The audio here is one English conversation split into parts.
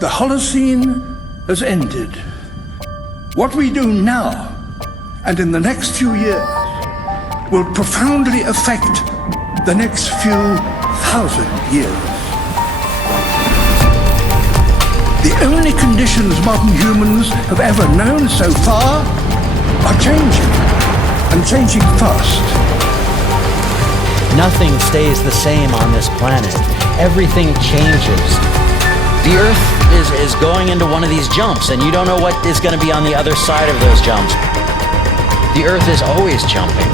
The Holocene has ended. What we do now and in the next few years will profoundly affect the next few thousand years. The only conditions modern humans have ever known so far are changing, and changing fast. Nothing stays the same on this planet. Everything changes. The Earth is going into one of these jumps, and you don't know what is going to be on the other side of those jumps. The Earth is always jumping.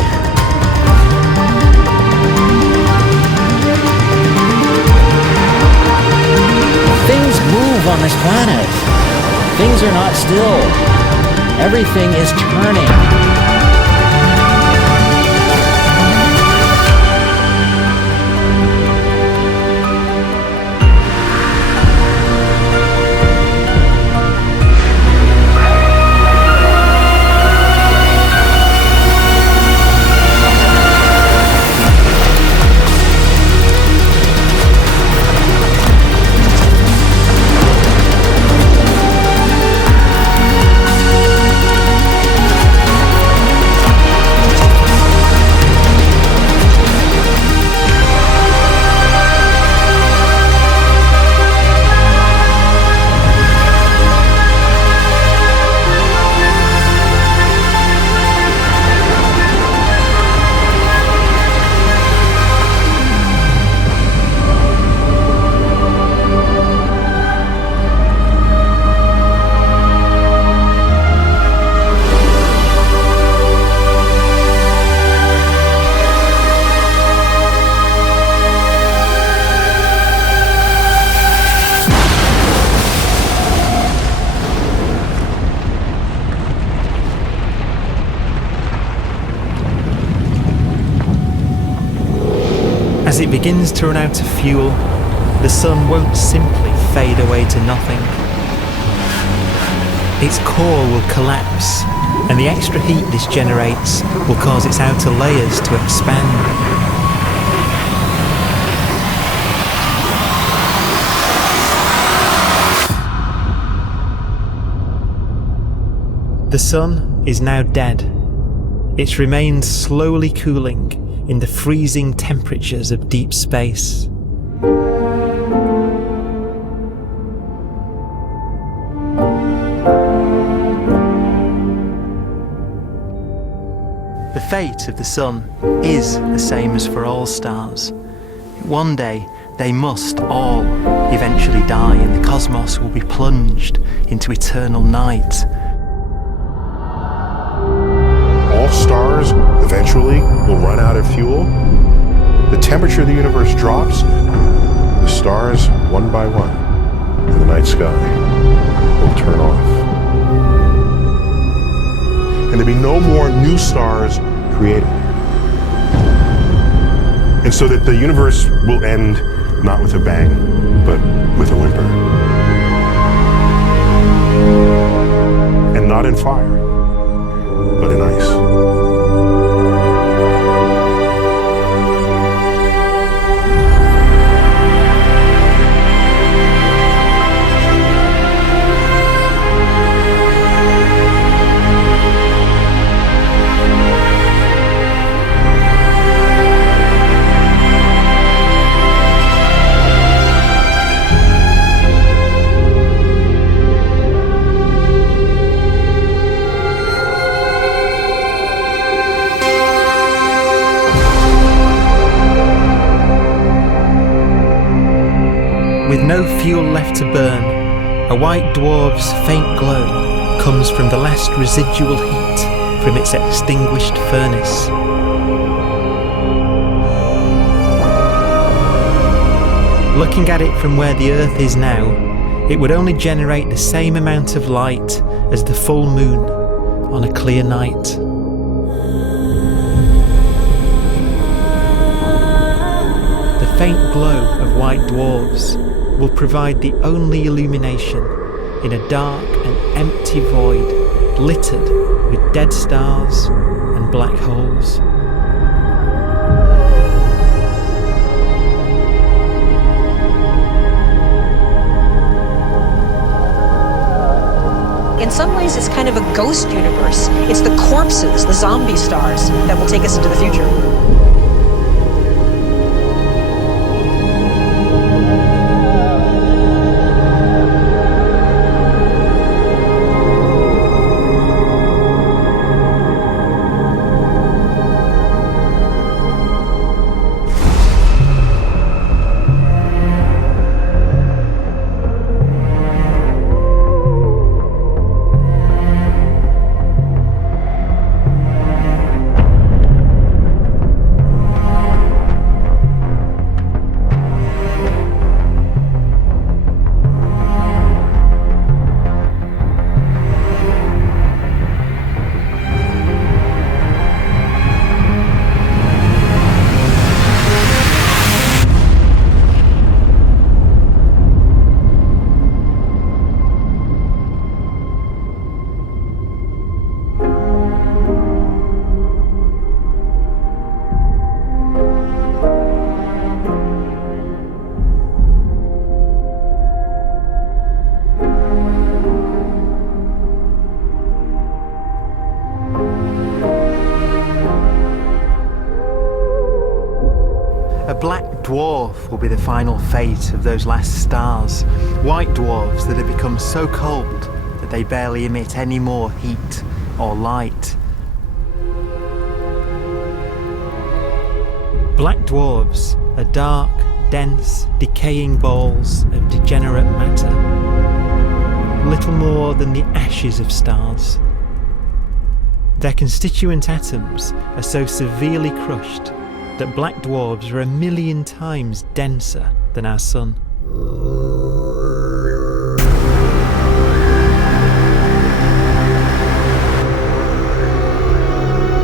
Things move on this planet. Things are not still. Everything is turning. As it begins to run out of fuel, the sun won't simply fade away to nothing. Its core will collapse, and the extra heat this generates will cause its outer layers to expand. The sun is now dead. Its remains slowly cooling in the freezing temperatures of deep space. The fate of the sun is the same as for all stars. One day they must all eventually die, and the cosmos will be plunged into eternal night. All stars eventually will run out of fuel. The temperature of the universe drops. The stars, one by one, in the night sky, will turn off. And there'll be no more new stars created. And so that the universe will end not with a bang, but with a whimper. And not in fire, but in ice. With no fuel left to burn, a white dwarf's faint glow comes from the last residual heat from its extinguished furnace. Looking at it from where the Earth is now, it would only generate the same amount of light as the full moon on a clear night. The faint glow of white dwarfs will provide the only illumination in a dark and empty void littered with dead stars and black holes. series is kind of a ghost universe. It's the corpses, the zombie stars, that will take us into the future. A black dwarf will be the final fate of those last stars. White dwarfs that have become so cold that they barely emit any more heat or light. Black dwarfs are dark, dense, decaying balls of degenerate matter, little more than the ashes of stars. Their constituent atoms are so severely crushed that black dwarfs are 1,000,000 times denser than our sun.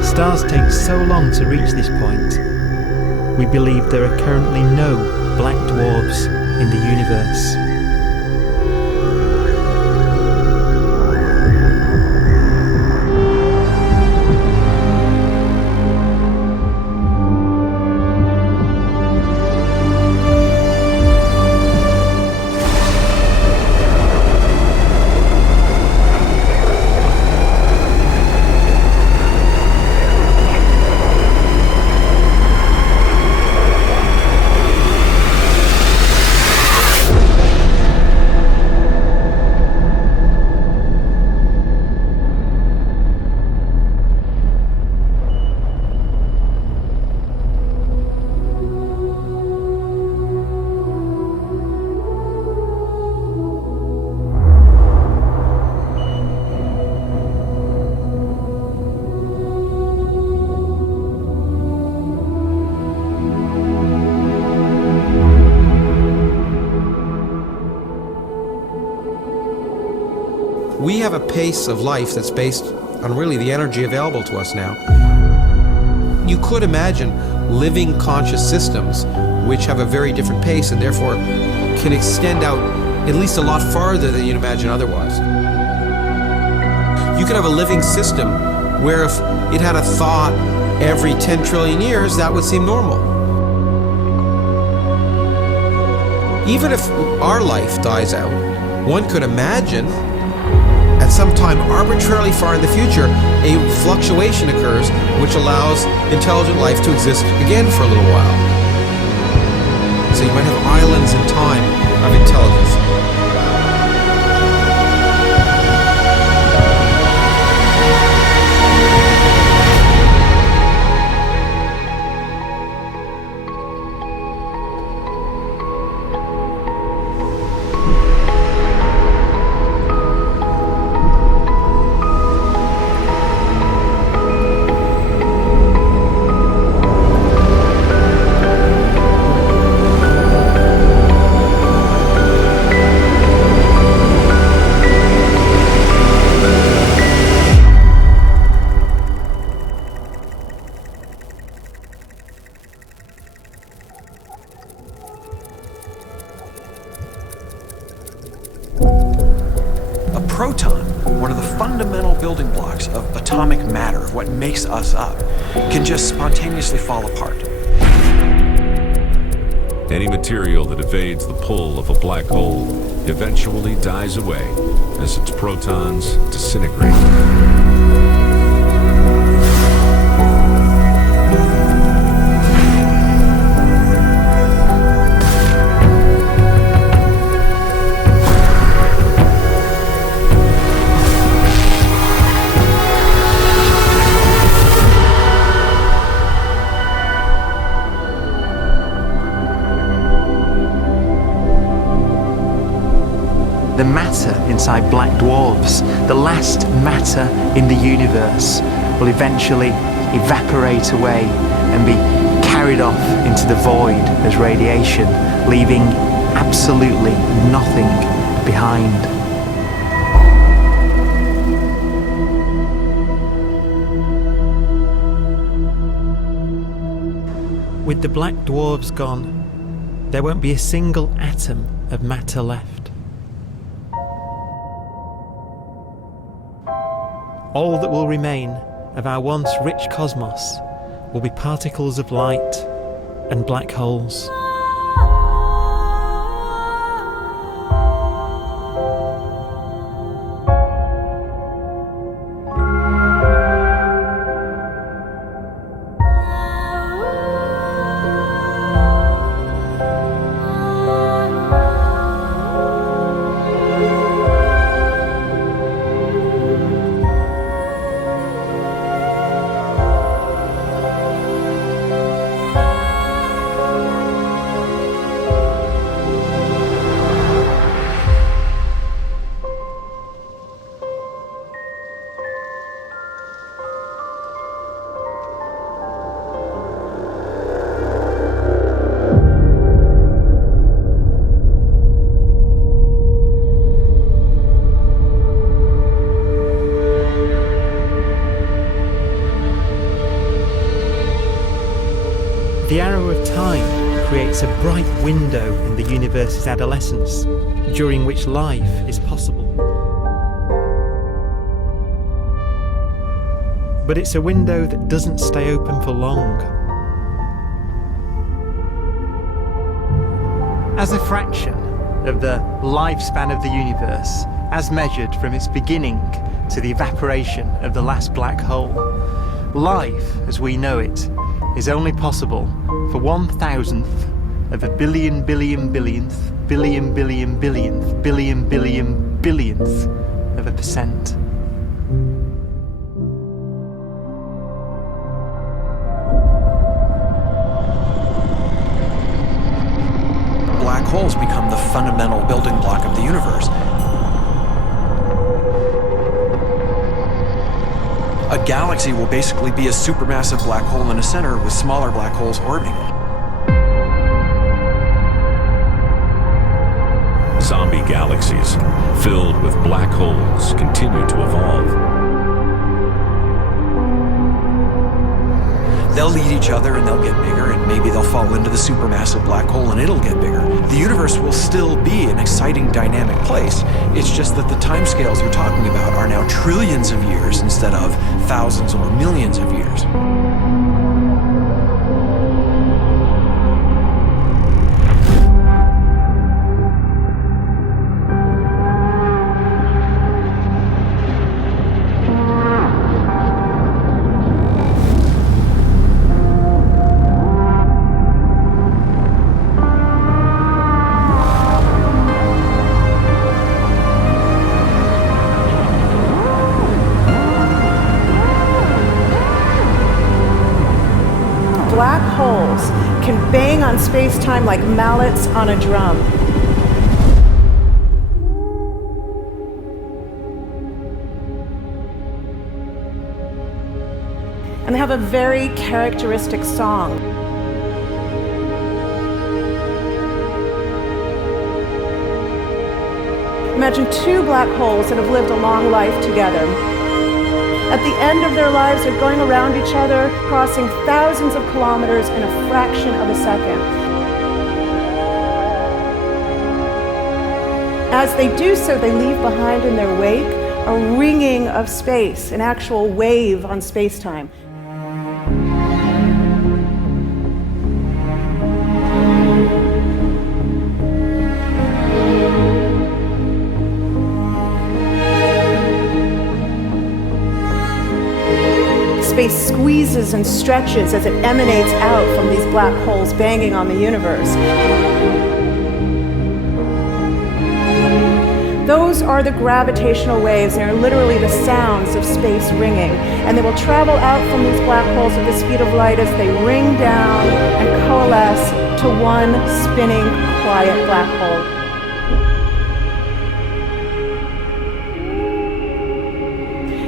Stars take so long to reach this point, we believe there are currently no black dwarfs in the universe. We have a pace of life that's based on really the energy available to us now. You could imagine living conscious systems which have a very different pace and therefore can extend out at least a lot farther than you'd imagine otherwise. You could have a living system where if it had a thought every 10 trillion years, that would seem normal. Even if our life dies out, one could imagine at some time arbitrarily far in the future, a fluctuation occurs which allows intelligent life to exist again for a little while. So you might have islands in time of intelligence. Proton, one of the fundamental building blocks of atomic matter, of what makes us up, can just spontaneously fall apart. Any material that evades the pull of a black hole eventually dies away as its protons disintegrate. The matter inside black dwarfs, the last matter in the universe, will eventually evaporate away and be carried off into the void as radiation, leaving absolutely nothing behind. With the black dwarfs gone, there won't be a single atom of matter left. All that will remain of our once rich cosmos will be particles of light and black holes. The arrow of time creates a bright window in the universe's adolescence, during which life is possible. But it's a window that doesn't stay open for long. As a fraction of the lifespan of the universe, as measured from its beginning to the evaporation of the last black hole, life, as we know it, is only possible for 1,000th of a billion billionth billion billion billionth billion billion billionth of a percent. Black holes become the fundamental building block of the universe. A galaxy will basically be a supermassive black hole in a center with smaller black holes orbiting it. Zombie galaxies filled with black holes continue to evolve. They'll eat each other and they'll get bigger, and maybe they'll fall into the supermassive black hole and it'll get bigger. The universe will still be an exciting, dynamic place. It's just that the timescales you're talking about are now trillions of years instead of thousands or millions of years. Black holes can bang on space-time like mallets on a drum. And they have a very characteristic song. Imagine two black holes that have lived a long life together. At the end of their lives, they're going around each other, crossing thousands of kilometers in a fraction of a second. As they do so, they leave behind in their wake a ringing of space, an actual wave on space-time. squeezes and stretches as it emanates out from these black holes banging on the universe. Those are the gravitational waves. They are literally the sounds of space ringing. And they will travel out from these black holes at the speed of light as they ring down and coalesce to one spinning, quiet black hole.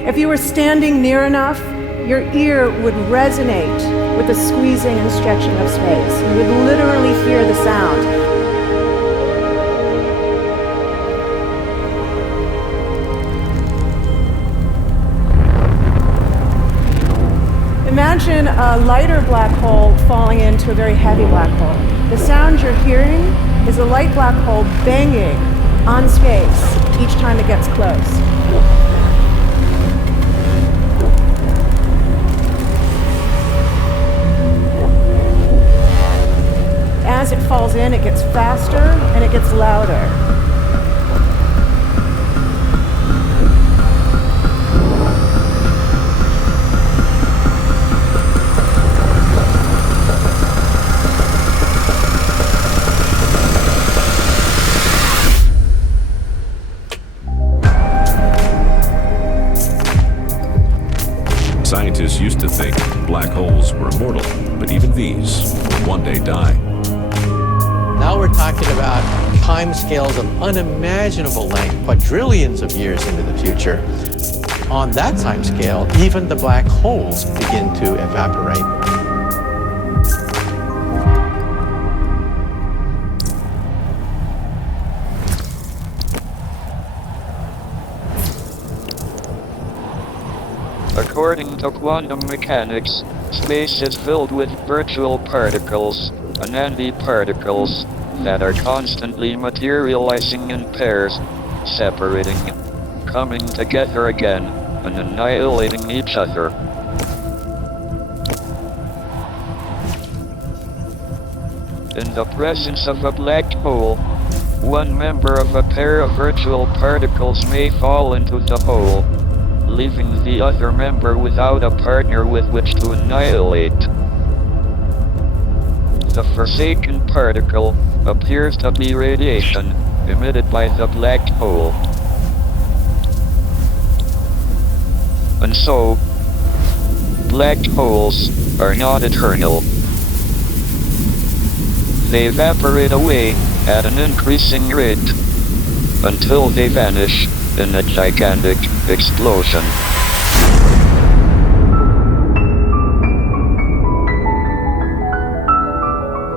If you were standing near enough, your ear would resonate with the squeezing and stretching of space. You would literally hear the sound. Imagine a lighter black hole falling into a very heavy black hole. The sound you're hearing is a light black hole banging on space each time it gets close. As it falls in, it gets faster and it gets louder. Scientists used to think black holes were immortal, but even these will one day die. Now we're talking about timescales of unimaginable length, quadrillions of years into the future. On that timescale, even the black holes begin to evaporate. According to quantum mechanics, space is filled with virtual particles, antiparticles, that are constantly materializing in pairs, separating, coming together again, and annihilating each other. In the presence of a black hole, one member of a pair of virtual particles may fall into the hole, leaving the other member without a partner with which to annihilate. The forsaken particle appears to be radiation emitted by the black hole. And so, black holes are not eternal. They evaporate away at an increasing rate until they vanish in a gigantic explosion.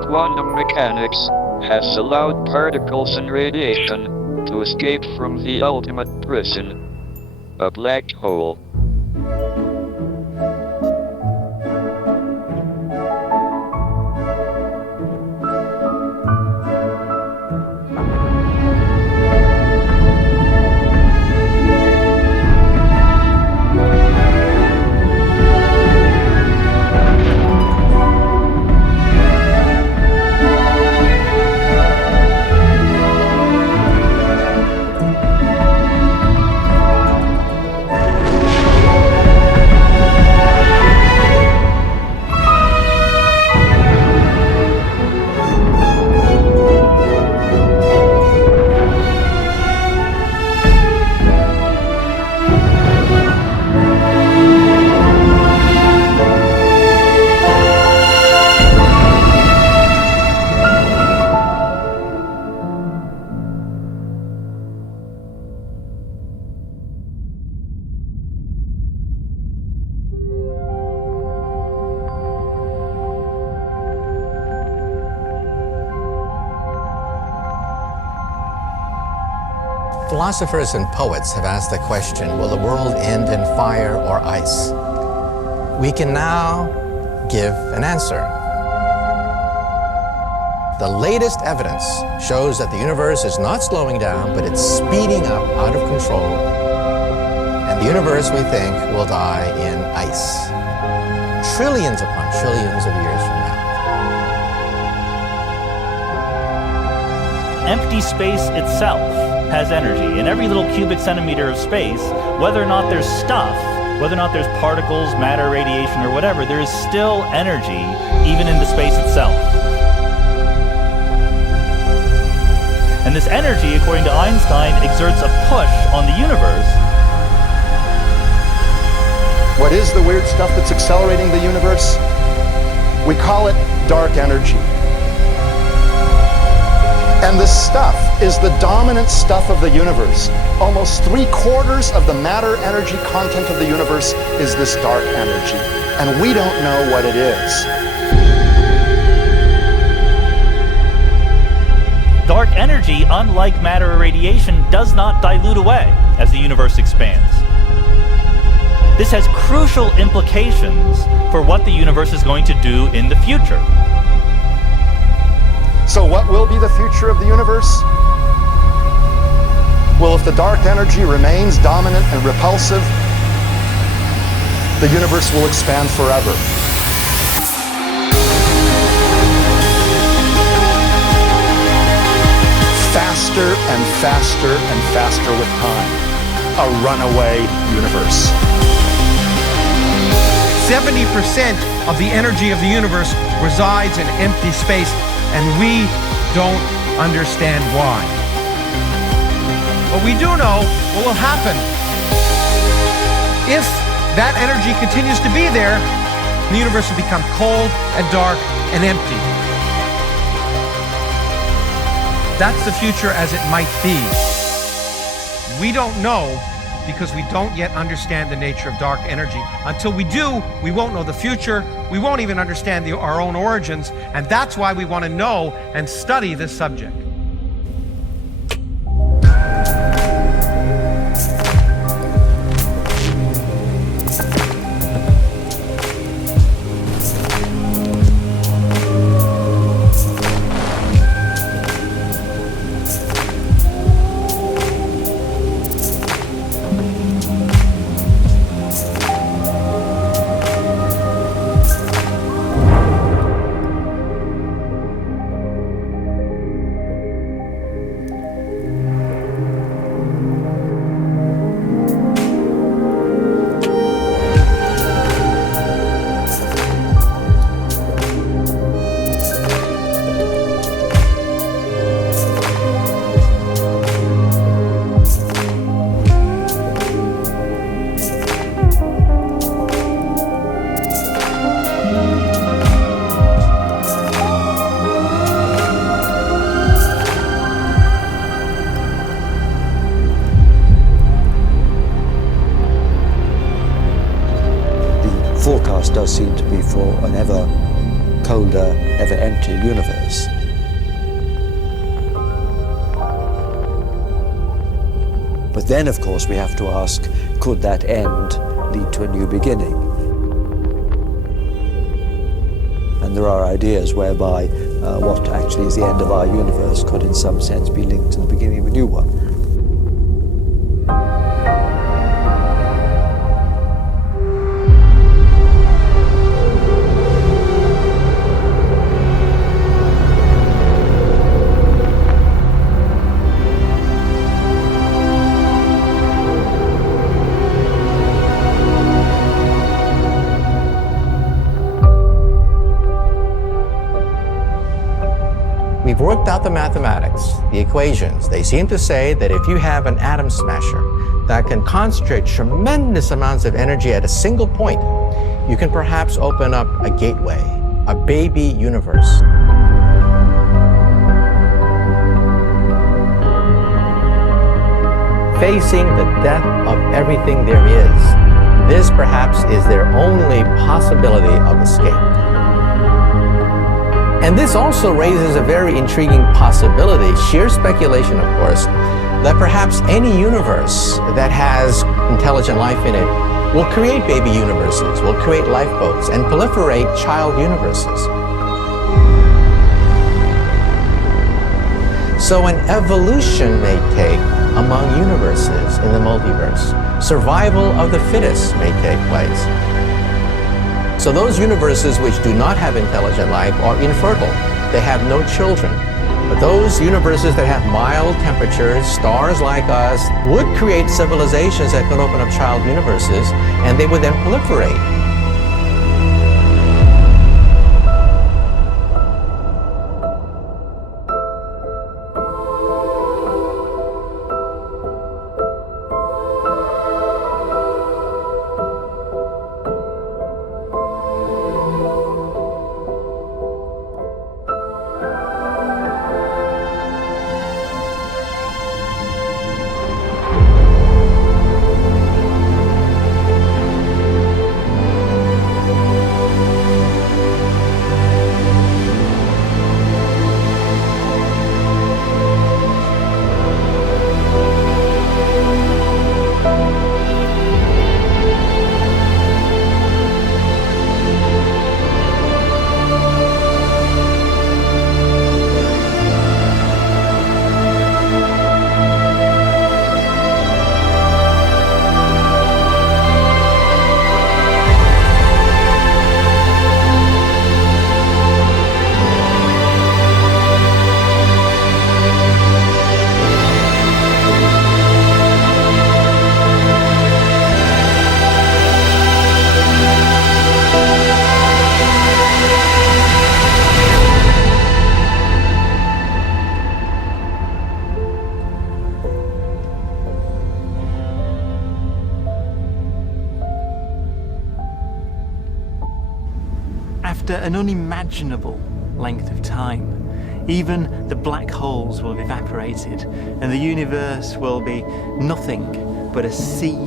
Quantum mechanics has allowed particles and radiation to escape from the ultimate prison, a black hole. Philosophers and poets have asked the question, will the world end in fire or ice? We can now give an answer. The latest evidence shows that the universe is not slowing down, but it's speeding up out of control. And the universe, we think, will die in ice. Trillions upon trillions of years from now. Empty space itself has energy. In every little cubic centimeter of space, whether or not there's stuff whether or not there's particles, matter, radiation, or whatever, there is still energy even in the space itself. And this energy, according to Einstein, exerts a push on the universe. What is the weird stuff that's accelerating the universe? We call it dark energy. And this stuff is the dominant stuff of the universe. Almost 3/4 of the matter-energy content of the universe is this dark energy. And we don't know what it is. Dark energy, unlike matter or radiation, does not dilute away as the universe expands. This has crucial implications for what the universe is going to do in the future. So what will be the future of the universe? Well, if the dark energy remains dominant and repulsive, the universe will expand forever. Faster and faster and faster with time. A runaway universe. 70% of the energy of the universe resides in empty space, and we don't understand why. But we do know what will happen. If that energy continues to be there, the universe will become cold and dark and empty. That's the future as it might be. We don't know because we don't yet understand the nature of dark energy. Until we do, we won't know the future. We won't even understand our own origins. And that's why we want to know and study this subject. Forecast does seem to be for an ever colder, ever emptier universe. But then, of course, we have to ask, could that end lead to a new beginning? And there are ideas whereby what actually is the end of our universe could in some sense be linked to the beginning of a new one. We've worked out the mathematics, the equations. They seem to say that if you have an atom smasher that can concentrate tremendous amounts of energy at a single point, you can perhaps open up a gateway, a baby universe. Facing the death of everything there is, this perhaps is their only possibility of escape. And this also raises a very intriguing possibility, sheer speculation of course, that perhaps any universe that has intelligent life in it will create baby universes, will create lifeboats, and proliferate child universes. So an evolution may take among universes in the multiverse. Survival of the fittest may take place. So those universes which do not have intelligent life are infertile. They have no children. But those universes that have mild temperatures, stars like us, would create civilizations that could open up child universes, and they would then proliferate. After an unimaginable length of time, even the black holes will have evaporated, and the universe will be nothing but a sea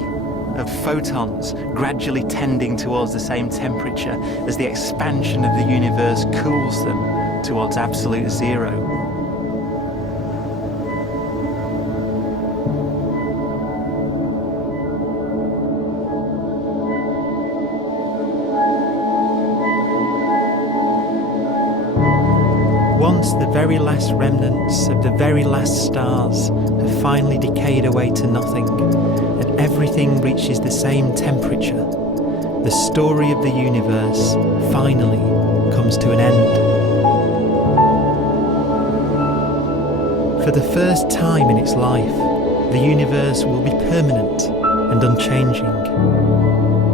of photons gradually tending towards the same temperature as the expansion of the universe cools them towards absolute zero. Once the very last remnants of the very last stars have finally decayed away to nothing, and everything reaches the same temperature, the story of the universe finally comes to an end. For the first time in its life, the universe will be permanent and unchanging.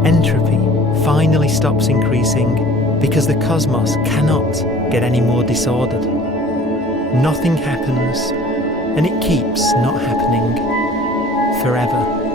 Entropy finally stops increasing because the cosmos cannot get any more disordered. Nothing happens, and it keeps not happening forever.